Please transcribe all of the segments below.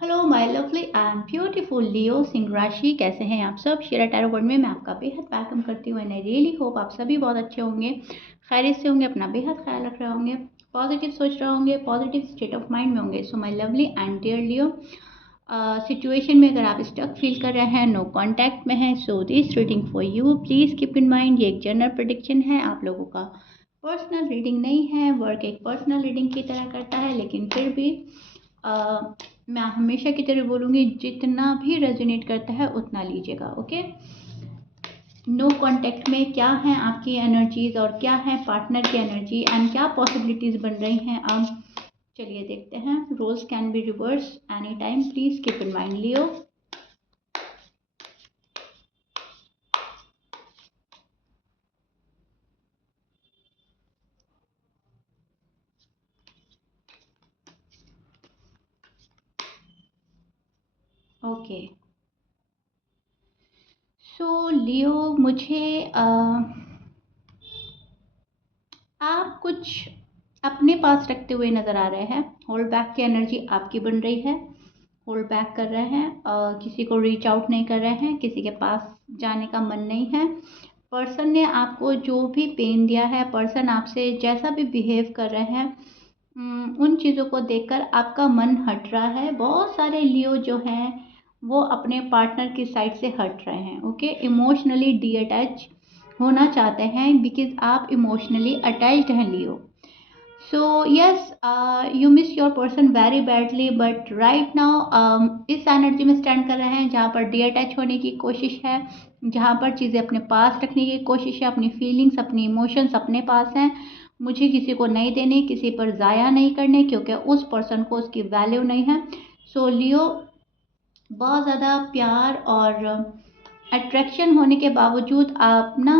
Hello my lovely and beautiful Leo सिंह राशि, कैसे हैं आप सब। शेरा टैरो वर्ल्ड में मैं आपका बेहद वेलकम करती हूँ एंड आई रियली होप आप सभी बहुत अच्छे होंगे, खैरियत से होंगे, अपना बेहद ख्याल रख रहे होंगे, पॉजिटिव सोच रहे होंगे, पॉजिटिव स्टेट ऑफ माइंड में होंगे। So my lovely and dear Leo, situation में अगर आप स्टक फील कर रहे हैं, नो कॉन्टैक्ट में हैं, so this reading for you. Please keep in mind ये एक जनरल प्रेडिक्शन है, आप लोगों का पर्सनल रीडिंग नहीं है। वर्क एक पर्सनल रीडिंग की तरह करता है, लेकिन फिर भी मैं हमेशा की तरह बोलूँगी, जितना भी रेजोनेट करता है उतना लीजिएगा, ओके। नो कांटेक्ट में क्या है आपकी एनर्जीज और क्या है पार्टनर की एनर्जी एंड क्या पॉसिबिलिटीज बन रही हैं अब। चलिए देखते हैं। Roles can be reverse any time, please keep in mind Leo. Okay, so Leo, मुझे आप कुछ अपने पास रखते हुए नज़र आ रहे हैं। होल्ड बैक की एनर्जी आपकी बन रही है, होल्ड बैक कर रहे हैं, किसी को रीच आउट नहीं कर रहे हैं, किसी के पास जाने का मन नहीं है। पर्सन ने आपको जो भी पेन दिया है, पर्सन आपसे जैसा भी बिहेव कर रहे हैं, उन चीज़ों को देखकर आपका मन हट रहा है। बहुत सारे लियो जो हैं वो अपने पार्टनर की साइड से हट रहे हैं, ओके। इमोशनली डी अटैच होना चाहते हैं बिकॉज आप इमोशनली अटैच्ड हैं Leo. So yes, you miss your person very badly, but right now इस एनर्जी में स्टैंड कर रहे हैं जहाँ पर डी अटैच होने की कोशिश है, जहाँ पर चीज़ें अपने पास रखने की कोशिश है, अपनी फीलिंग्स अपनी इमोशंस अपने पास हैं। मुझे किसी को नहीं देने, किसी पर ज़ाया नहीं करने, क्योंकि उस पर्सन को उसकी वैल्यू नहीं है। सो लियो, बहुत ज़्यादा प्यार और अट्रैक्शन होने के बावजूद आप ना,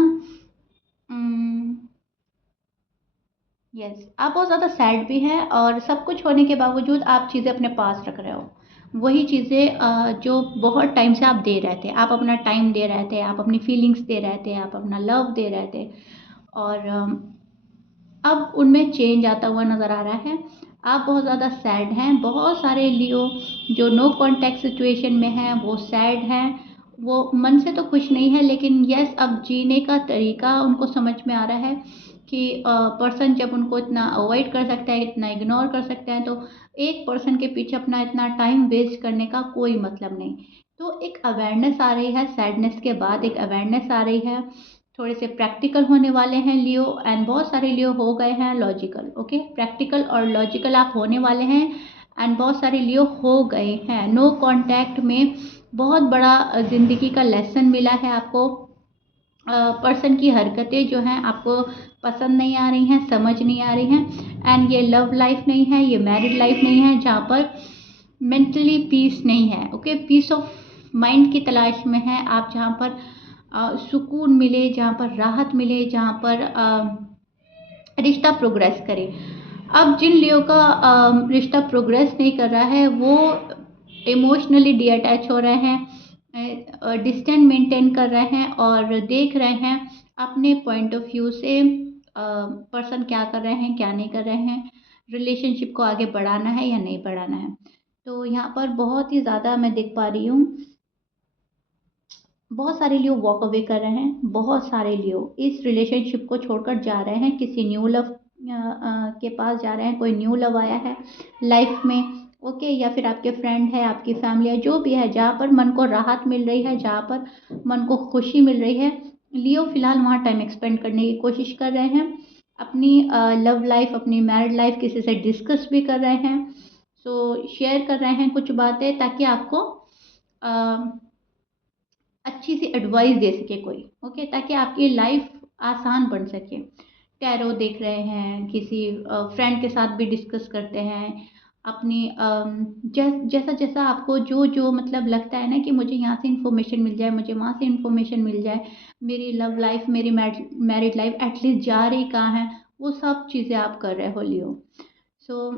यस, आप बहुत ज़्यादा सैड भी हैं और सब कुछ होने के बावजूद आप चीज़ें अपने पास रख रहे हो। वही चीज़ें जो बहुत टाइम से आप दे रहे थे, आप अपना टाइम दे रहे थे, आप अपनी फीलिंग्स दे रहे थे, आप अपना लव दे रहे थे, और अब उनमें चेंज आता हुआ नज़र आ रहा है। आप बहुत ज़्यादा सैड हैं। बहुत सारे लियो जो नो कॉन्टैक्ट सिचुएशन में हैं वो सैड हैं, वो मन से तो खुश नहीं है, लेकिन यस, अब जीने का तरीका उनको समझ में आ रहा है कि पर्सन जब उनको इतना अवॉइड कर सकता है, इतना इग्नोर कर सकता है, तो एक पर्सन के पीछे अपना इतना टाइम वेस्ट करने का कोई मतलब नहीं। तो एक अवेयरनेस आ रही है, सैडनेस के बाद एक अवेयरनेस आ रही है। थोड़े से प्रैक्टिकल होने वाले हैं लियो, एंड बहुत सारे लियो हो गए हैं लॉजिकल, ओके। प्रैक्टिकल और लॉजिकल आप होने वाले हैं एंड बहुत सारे लियो हो गए हैं। नो कांटेक्ट में बहुत बड़ा ज़िंदगी का लेसन मिला है आपको। पर्सन की हरकतें जो हैं आपको पसंद नहीं आ रही हैं, समझ नहीं आ रही हैं, एंड ये लव लाइफ नहीं है, ये मैरिड लाइफ नहीं है जहाँ पर मेंटली पीस नहीं है, ओके। पीस ऑफ माइंड की तलाश में है आप, जहाँ पर सुकून मिले, जहाँ पर राहत मिले, जहाँ पर रिश्ता प्रोग्रेस करे। अब जिन लियो का रिश्ता प्रोग्रेस नहीं कर रहा है, वो इमोशनली डी अटैच हो रहे हैं, डिस्टेंस मेंटेन कर रहे हैं और देख रहे हैं अपने पॉइंट ऑफ व्यू से पर्सन क्या कर रहे हैं, क्या नहीं कर रहे हैं, रिलेशनशिप को आगे बढ़ाना है या नहीं बढ़ाना है। तो यहाँ पर बहुत ही ज़्यादा मैं देख पा रही हूँ, बहुत सारे लियो वॉक अवे कर रहे हैं, बहुत सारे लियो इस रिलेशनशिप को छोड़कर जा रहे हैं, किसी न्यू लव के पास जा रहे हैं। कोई न्यू लव आया है लाइफ में, ओके, या फिर आपके फ्रेंड है, आपकी फैमिली है, जो भी है, जहाँ पर मन को राहत मिल रही है, जहाँ पर मन को खुशी मिल रही है, लियो फिलहाल वहाँ टाइम एक्सपेंड करने की कोशिश कर रहे हैं। अपनी लव लाइफ, अपनी मैरिड लाइफ किसी से डिस्कस भी कर रहे हैं। सो शेयर कर रहे हैं कुछ बातें, ताकि आपको अच्छी सी एडवाइस दे सके कोई, ओके, ताकि आपकी लाइफ आसान बन सके। टैरो देख रहे हैं, किसी फ्रेंड के साथ भी डिस्कस करते हैं अपनी जैसा जैसा आपको जो जो मतलब लगता है ना कि मुझे यहाँ से इन्फॉर्मेशन मिल जाए, मुझे वहाँ से इन्फॉर्मेशन मिल जाए, मेरी लव लाइफ, मेरी मैरिड लाइफ एटलीस्ट जा रही कहाँ है, वो सब चीज़ें आप कर रहे हो लियो। सो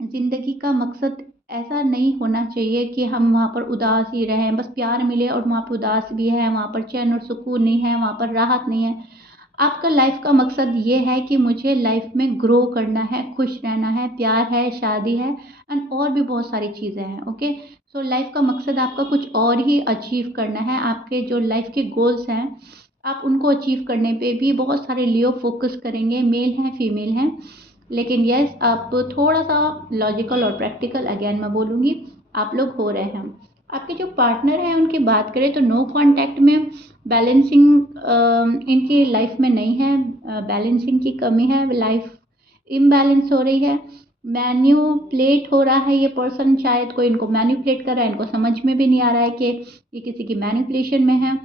ज़िंदगी का मकसद ऐसा नहीं होना चाहिए कि हम वहाँ पर उदास ही रहें, बस प्यार मिले और वहाँ पर उदास भी है, वहाँ पर चैन और सुकून नहीं है, वहाँ पर राहत नहीं है। आपका लाइफ का मकसद ये है कि मुझे लाइफ में ग्रो करना है, खुश रहना है, प्यार है, शादी है एंड और भी बहुत सारी चीज़ें हैं। ओके, सो लाइफ का मकसद आपका कुछ और ही अचीव करना है। आपके जो लाइफ के गोल्स हैं आप उनको अचीव करने पे भी बहुत सारे लियो फोकस करेंगे, मेल हैं फीमेल हैं। लेकिन यस, आप थोड़ा सा लॉजिकल और प्रैक्टिकल, अगेन मैं बोलूँगी, आप लोग हो रहे हैं। आपके जो पार्टनर हैं उनकी बात करें तो नो कांटेक्ट में, बैलेंसिंग इनकी लाइफ में नहीं है, बैलेंसिंग की कमी है, लाइफ इम्बैलेंस हो रही है, मैन्यूप्लेट हो रहा है ये पर्सन, शायद कोई इनको मैन्यूप्लेट कर रहा है, इनको समझ में भी नहीं आ रहा है कि ये किसी की मैन्यूपुलेशन में है।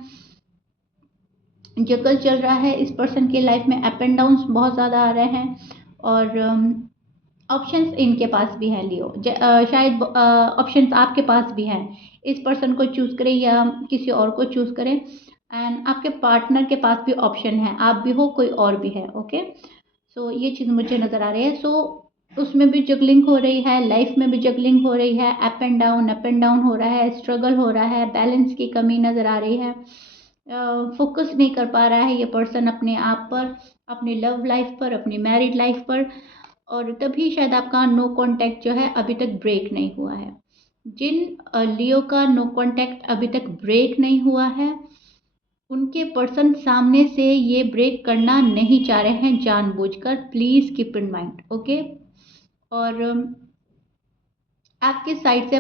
जगल चल रहा है इस पर्सन की लाइफ में, अप एंड डाउन्स बहुत ज़्यादा आ रहे हैं और ऑप्शंस इनके पास भी हैं लियो, शायद ऑप्शंस आपके पास भी हैं। इस पर्सन को चूज़ करें या किसी और को चूज़ करें, एंड आपके पार्टनर के पास भी ऑप्शन है, आप भी हो कोई और भी है। ओके, सो ये चीज़ मुझे नज़र आ रही है। सो उसमें भी जगलिंग हो रही है, लाइफ में भी जगलिंग हो रही है, अप एंड डाउन हो रहा है, स्ट्रगल हो रहा है, बैलेंस की कमी नज़र आ रही है, फोकस नहीं कर पा रहा है ये पर्सन अपने आप पर, अपनी लव लाइफ पर, अपनी मैरिड लाइफ पर, और तभी शायद आपका नो कांटेक्ट जो है अभी तक ब्रेक नहीं हुआ है। जिन लियो का नो कांटेक्ट अभी तक ब्रेक नहीं हुआ है उनके पर्सन सामने से ये ब्रेक करना नहीं चाह रहे हैं जानबूझकर, please keep in mind. Okay, और आपके साइड से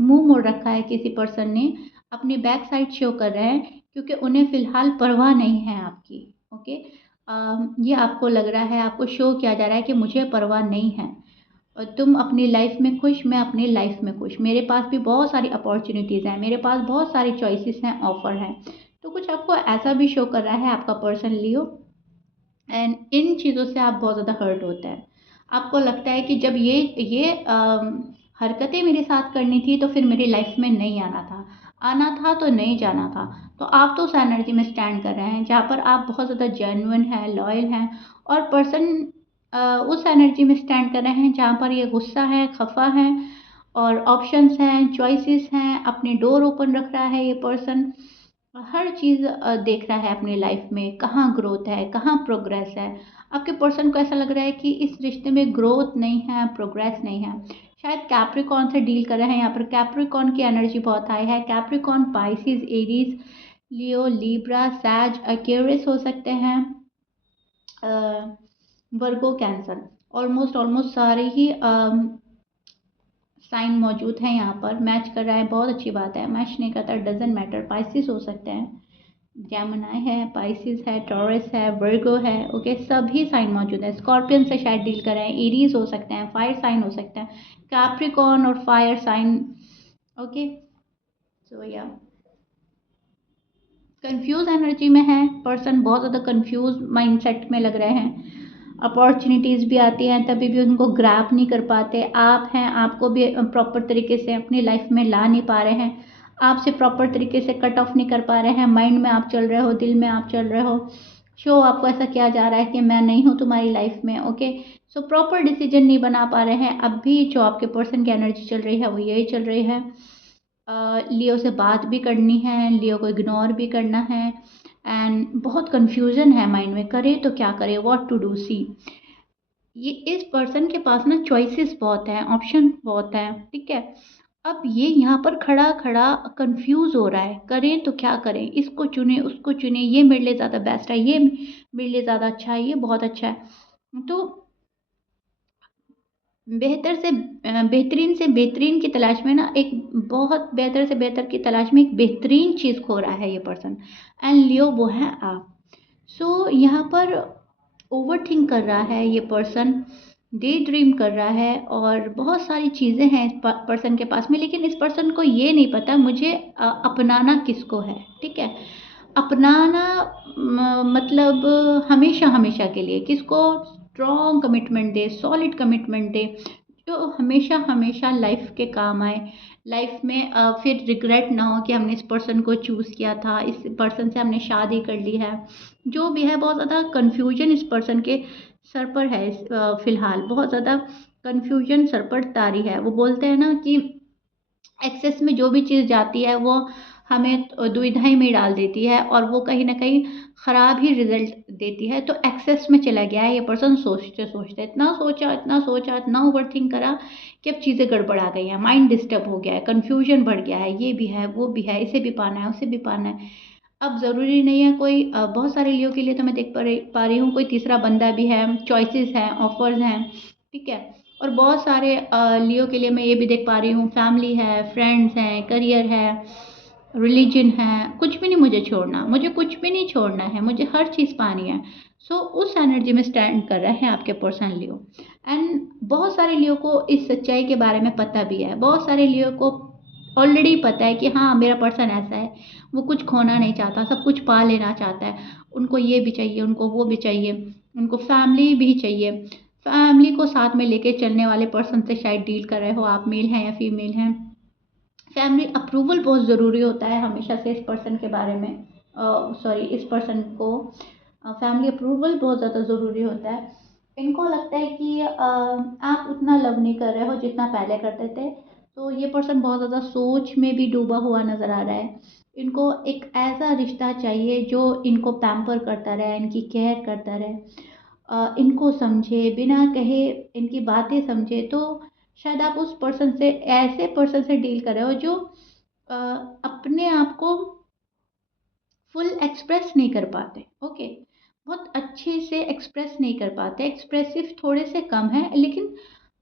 मुंह मोड़ रखा है किसी पर्सन ने, अपनी बैक साइड शो कर रहे हैं क्योंकि उन्हें फ़िलहाल परवाह नहीं है आपकी। ओके, ये आपको लग रहा है, आपको शो किया जा रहा है कि मुझे परवाह नहीं है और तुम अपनी लाइफ में खुश, मैं अपनी लाइफ में खुश, मेरे पास भी बहुत सारी अपॉर्चुनिटीज़ हैं, मेरे पास बहुत सारी चॉइसेस हैं, ऑफर हैं। तो कुछ आपको ऐसा भी शो कर रहा है आपका पर्सन लियो, एंड इन चीज़ों से आप बहुत ज़्यादा हर्ट होते हैं। आपको लगता है कि जब ये हरकतें मेरे साथ करनी थी तो फिर मेरी लाइफ में नहीं आना था तो नहीं जाना था। तो आप तो उस एनर्जी में स्टैंड कर रहे हैं जहाँ पर आप बहुत ज़्यादा जेन्युइन हैं, लॉयल हैं, और पर्सन उस एनर्जी में स्टैंड कर रहे हैं जहाँ पर ये गुस्सा है, खफा है, और ऑप्शंस हैं, चॉइसेस हैं, अपनी डोर ओपन रख रहा है ये पर्सन, हर चीज़ देख रहा है अपनी लाइफ में, कहाँ ग्रोथ है, कहाँ प्रोग्रेस है। आपके पर्सन को ऐसा लग रहा है कि इस रिश्ते में ग्रोथ नहीं है, प्रोग्रेस नहीं है। शायद कैप्रिकॉन से डील कर रहे हैं, यहाँ पर कैप्रिकॉन की एनर्जी बहुत हाई है। कैप्रिकॉन, पाइसिस, एरीज, लियो, लिब्रा, सैज, एक्वेरियस हो सकते हैं, वर्गो, कैंसर, ऑलमोस्ट ऑलमोस्ट सारे ही साइन मौजूद हैं यहाँ पर। मैच कर रहा है, बहुत अच्छी बात है। मैच नहीं करता, डजेंट मैटर। पाइसिस हो सकते हैं, जेमिनी है, पाइसिस है, टॉरस है, वर्गो है। ओके, सभी साइन मौजूद है। स्कॉर्पियन से शायद डील कर रहे हैं, एरीज हो सकते हैं, फायर साइन हो सकते हैं, कैप्रिकॉर्न और फायर साइन। ओके, सो या कंफ्यूज एनर्जी में है पर्सन, बहुत ज़्यादा कंफ्यूज माइंडसेट में लग रहे हैं। अपॉर्चुनिटीज़ भी आती हैं तभी भी उनको ग्रैब नहीं कर पाते। आप हैं, आपको भी प्रॉपर तरीके से अपनी लाइफ में ला नहीं पा रहे हैं, आपसे प्रॉपर तरीके से कट ऑफ नहीं कर पा रहे हैं। माइंड में आप चल रहे हो, दिल में आप चल रहे हो, शो आपको ऐसा किया जा रहा है कि मैं नहीं हूँ तुम्हारी लाइफ में। ओके, सो प्रॉपर डिसीजन नहीं बना पा रहे हैं। अब भी जो आपके पर्सन की एनर्जी चल रही है वो यही चल रही है। लियो से बात भी करनी है, लियो को इग्नोर भी करना है, एंड बहुत कन्फ्यूज़न है माइंड में, करे तो क्या करे, व्हाट टू डू। सी, ये इस पर्सन के पास ना चॉइसेस बहुत हैं, ऑप्शन बहुत हैं, ठीक है। अब ये यहाँ पर खड़ा खड़ा कंफ्यूज हो रहा है, करें तो क्या करें, इसको चुने उसको चुने, ये मेरे लिए ज़्यादा बेस्ट है, ये मेरे लिए ज़्यादा अच्छा है, ये बहुत अच्छा है। तो बेहतर से बेहतरीन की तलाश में ना, एक बहुत बेहतर से बेहतर की तलाश में एक बेहतरीन चीज़ खो रहा है ये पर्सन, एंड लियो वो है आप। सो यहाँ पर ओवर थिंक कर रहा है ये पर्सन, डे ड्रीम कर रहा है, और बहुत सारी चीज़ें हैं इस पर्सन के पास में, लेकिन इस पर्सन को ये नहीं पता मुझे अपनाना किसको है, ठीक है। अपनाना मतलब हमेशा हमेशा के लिए किसको, स्ट्रॉन्ग कमिटमेंट दे, सॉलिड कमिटमेंट दे, जो हमेशा हमेशा लाइफ के काम आए, लाइफ में फिर रिग्रेट ना हो कि हमने इस पर्सन को चूज़ किया था, इस पर्सन से हमने शादी कर ली है। जो भी है, बहुत ज़्यादा कन्फ्यूजन इस पर्सन के सर पर है, फ़िलहाल बहुत ज़्यादा कन्फ्यूजन सर पर तारी है। वो बोलते हैं ना कि एक्सेस में जो भी चीज़ जाती है वो हमें दुविधाएँ में डाल देती है और वो कहीं न कहीं ख़राब ही रिज़ल्ट देती है। तो एक्सेस में चला गया है ये पर्सन सोचते-सोचते, इतना सोचा, इतना ओवरथिंक करा कि अब चीज़ें गड़बड़ा गई हैं, माइंड डिस्टर्ब हो गया है, कन्फ्यूज़न बढ़ गया है, ये भी है, वो भी है, इसे भी पाना है, उसे भी पाना है। अब ज़रूरी नहीं है कोई बहुत सारे लियो के लिए तो मैं देख पा रही हूँ कोई तीसरा बंदा भी है, चॉइसेस हैं, ऑफ़र्स हैं, ठीक है? और बहुत सारे लियो के लिए मैं ये भी देख पा रही हूँ फैमिली है, फ्रेंड्स हैं, करियर है, रिलीजन है, कुछ भी नहीं मुझे छोड़ना, मुझे कुछ भी नहीं छोड़ना है, मुझे हर चीज़ पानी है। सो उस एनर्जी में स्टैंड कर रहे हैं आपके पर्सन लियो। एंड बहुत सारे लियो को इस सच्चाई के बारे में पता भी है, बहुत सारे लियो को ऑलरेडी पता है कि हाँ मेरा पर्सन ऐसा है, वो कुछ खोना नहीं चाहता, सब कुछ पा लेना चाहता है। उनको ये भी चाहिए, उनको वो भी चाहिए, उनको फैमिली भी चाहिए। फैमिली को साथ में लेके चलने वाले पर्सन से शायद डील कर रहे हो आप, मेल हैं या फीमेल हैं। फैमिली अप्रूवल बहुत ज़रूरी होता है हमेशा से इस पर्सन के बारे में, सॉरी इस पर्सन को फैमिली अप्रूवल बहुत ज़्यादा ज़रूरी होता है। इनको लगता है कि आप उतना लव नहीं कर रहे हो जितना पहले करते थे, तो ये पर्सन बहुत ज़्यादा सोच में भी डूबा हुआ नज़र आ रहा है। इनको एक ऐसा रिश्ता चाहिए जो इनको पैम्पर करता रहे, इनकी केयर करता रहे, इनको समझे, बिना कहे इनकी बातें समझे। तो शायद आप उस पर्सन से, ऐसे पर्सन से डील कर रहे हो जो अ, अपने आप को फुल एक्सप्रेस नहीं कर पाते। ओके, बहुत अच्छे से एक्सप्रेस नहीं कर पाते, एक्सप्रेसिव थोड़े से कम है लेकिन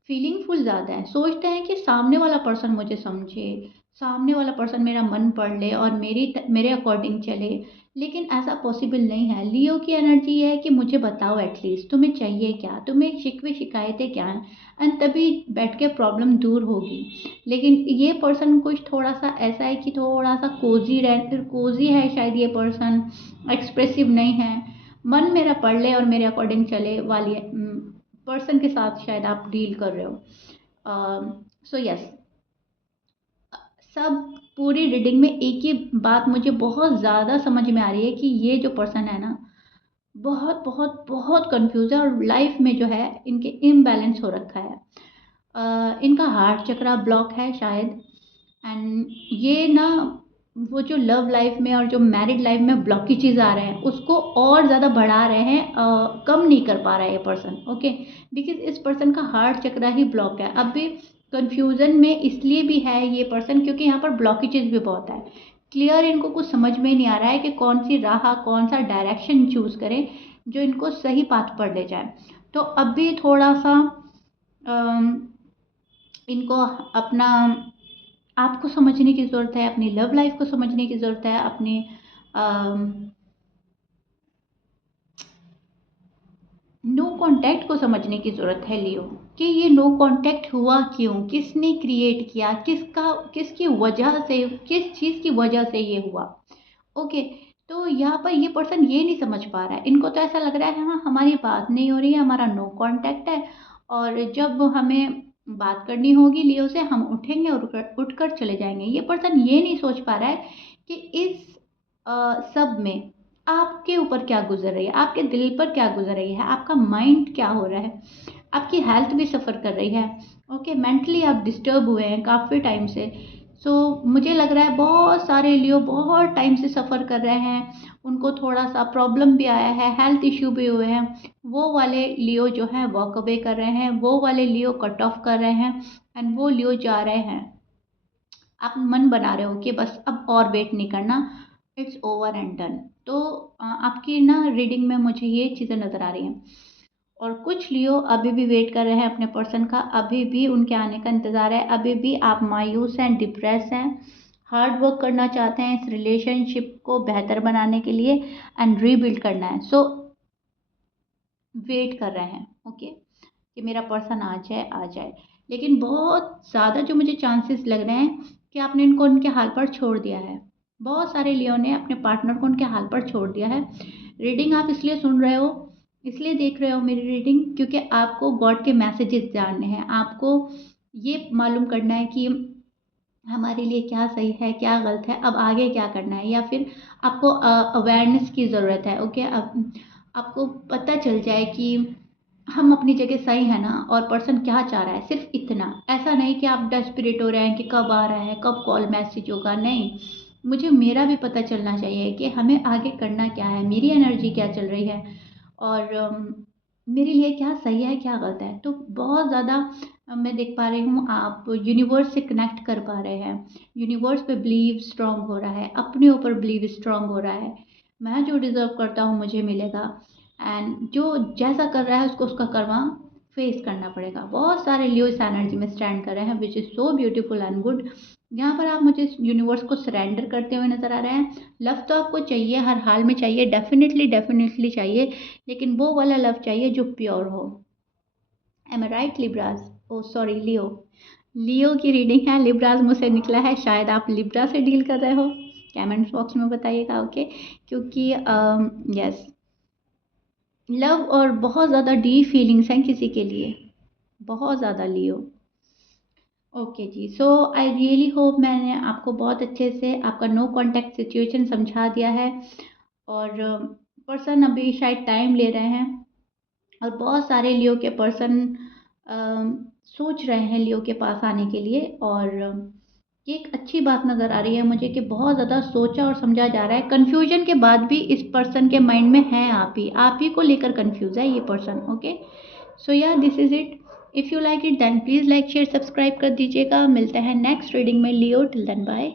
फीलिंगफुल ज़्यादा है। सोचते हैं कि सामने वाला पर्सन मुझे समझे, सामने वाला पर्सन मेरा मन पढ़ ले और मेरे अकॉर्डिंग चले, लेकिन ऐसा पॉसिबल नहीं है। लियो की एनर्जी ये है कि मुझे बताओ एटलीस्ट तुम्हें चाहिए क्या, तुम्हें शिकवे शिकायतें क्या हैं, एंड तभी बैठ के प्रॉब्लम दूर होगी। लेकिन ये पर्सन कुछ थोड़ा सा ऐसा है कि थोड़ा सा कोजी है शायद ये पर्सन, एक्सप्रेसिव नहीं है, मन मेरा पढ़ ले और मेरे अकॉर्डिंग चले वाली पर्सन के साथ शायद आप डील कर रहे हो। सो यस, सब पूरी रीडिंग में एक ही बात मुझे बहुत ज़्यादा समझ में आ रही है कि ये जो पर्सन है ना, बहुत बहुत बहुत कंफ्यूज है और लाइफ में जो है इनके इम्बैलेंस हो रखा है। इनका हार्ट चक्रा ब्लॉक है शायद। एंड ये ना, वो जो लव लाइफ में और जो मैरिड लाइफ में ब्लॉकेजेस आ रहे हैं उसको और ज़्यादा बढ़ा रहे हैं, कम नहीं कर पा रहा है ये पर्सन। ओके, बिकॉज इस पर्सन का हार्ट चक्रा ही ब्लॉक है। अब भी कंफ्यूजन में इसलिए भी है ये पर्सन क्योंकि यहाँ पर ब्लॉकेजेस भी बहुत है। क्लियर इनको कुछ समझ में नहीं आ रहा है कि कौन सी राह, कौन सा डायरेक्शन चूज करें जो इनको सही पाथ पर ले जाए। तो अब भी थोड़ा सा अम, इनको अपना आप को समझने की ज़रूरत है, अपनी लव लाइफ को समझने की ज़रूरत है, अपनी नो कांटेक्ट को समझने की ज़रूरत है लियो, कि ये नो कांटेक्ट हुआ क्यों, किसने क्रिएट किया, किसकी वजह से, किस चीज़ की वजह से ये हुआ। ओके, तो यहाँ पर ये पर्सन ये नहीं समझ पा रहा है। इनको तो ऐसा लग रहा है हाँ हमारी बात नहीं हो रही है, हमारा नो कांटेक्ट है, और जब हमें बात करनी होगी लियो से हम उठेंगे और उठकर चले जाएंगे। ये पर्सन ये नहीं सोच पा रहा है कि इस सब में आपके ऊपर क्या गुजर रही है, आपके दिल पर क्या गुजर रही है, आपका माइंड क्या हो रहा है, आपकी हेल्थ भी सफ़र कर रही है। ओके, मेंटली आप डिस्टर्ब हुए हैं काफ़ी टाइम से। सो मुझे लग रहा है बहुत सारे लियो बहुत टाइम से सफ़र कर रहे हैं, उनको थोड़ा सा प्रॉब्लम भी आया है, हेल्थ इश्यू भी हुए हैं। वो वाले लियो जो हैं वॉक अवे कर रहे हैं, वो वाले लियो कट ऑफ कर रहे हैं, एंड वो लियो जा रहे हैं। आप मन बना रहे हो कि बस अब और वेट नहीं करना, इट्स ओवर एंड डन। तो आपकी ना रीडिंग में मुझे ये चीज़ें नज़र आ रही हैं। और कुछ लियो अभी भी वेट कर रहे हैं अपने पर्सन का, अभी भी उनके आने का इंतज़ार है, अभी भी आप मायूस हैं, डिप्रेस हैं, हार्ड वर्क करना चाहते हैं इस रिलेशनशिप को बेहतर बनाने के लिए एंड रीबिल्ड करना है। सो वेट कर रहे हैं, ओके, कि मेरा पर्सन आ जाए आ जाए। लेकिन बहुत ज़्यादा जो मुझे चांसेस लग रहे हैं कि आपने इनको उनके हाल पर छोड़ दिया है। बहुत सारे लियो ने अपने पार्टनर को उनके हाल पर छोड़ दिया है। रीडिंग आप इसलिए सुन रहे हो, इसलिए देख रहे हो मेरी रीडिंग, क्योंकि आपको गॉड के मैसेजेस जानने हैं, आपको ये मालूम करना है कि हमारे लिए क्या सही है, क्या गलत है, अब आगे क्या करना है, या फिर आपको अवेयरनेस की ज़रूरत है। ओके, अब आपको पता चल जाए कि हम अपनी जगह सही है ना, और पर्सन क्या चाह रहा है, सिर्फ इतना। ऐसा नहीं कि आप डेस्परेट हो रहे हैं कि कब आ रहा है, कब कॉल मैसेज होगा, नहीं। मुझे मेरा भी पता चलना चाहिए कि हमें आगे करना क्या है, मेरी एनर्जी क्या चल रही है और मेरे लिए क्या सही है, क्या गलत है। तो बहुत ज़्यादा मैं देख पा रही हूँ आप यूनिवर्स से कनेक्ट कर पा रहे हैं, यूनिवर्स पे बिलीव स्ट्रांग हो रहा है, अपने ऊपर बिलीव स्ट्रांग हो रहा है। मैं जो डिज़र्व करता हूँ मुझे मिलेगा, एंड जो जैसा कर रहा है उसको उसका कर्मा फेस करना पड़ेगा। बहुत सारे लियो इस एनर्जी में स्टैंड कर रहे हैं, which is so beautiful and good. यहाँ पर आप मुझे यूनिवर्स को सरेंडर करते हुए नज़र आ रहे हैं। लव तो आपको चाहिए, हर हाल में चाहिए, डेफिनेटली डेफिनेटली चाहिए, लेकिन वो वाला लव चाहिए जो प्योर हो। एम आई राइट लिब्रास? ओ सॉरी, लियो। लियो की रीडिंग है, लिब्रास मुझसे निकला है, शायद आप लिब्रा से डील कर रहे हो। कमेंट्स बॉक्स में बताइएगा, ओके। क्योंकि यस, लव और बहुत ज़्यादा डीप फीलिंग्स हैं किसी के लिए, बहुत ज़्यादा लियो। ओके जी, सो आई रियली होप मैंने आपको बहुत अच्छे से आपका नो कांटेक्ट सिचुएशन समझा दिया है। और पर्सन अभी शायद टाइम ले रहे हैं, और बहुत सारे लियो के पर्सन सोच रहे हैं लियो के पास आने के लिए। और ये एक अच्छी बात नज़र आ रही है मुझे कि बहुत ज़्यादा सोचा और समझा जा रहा है। कन्फ्यूजन के बाद भी इस पर्सन के माइंड में है आप ही को लेकर कन्फ्यूज़ है ये पर्सन, ओके। सो या this is it. If you like it then please like share subscribe कर दीजिएगा। मिलते हैं नेक्स्ट रीडिंग में लियो। Till then bye.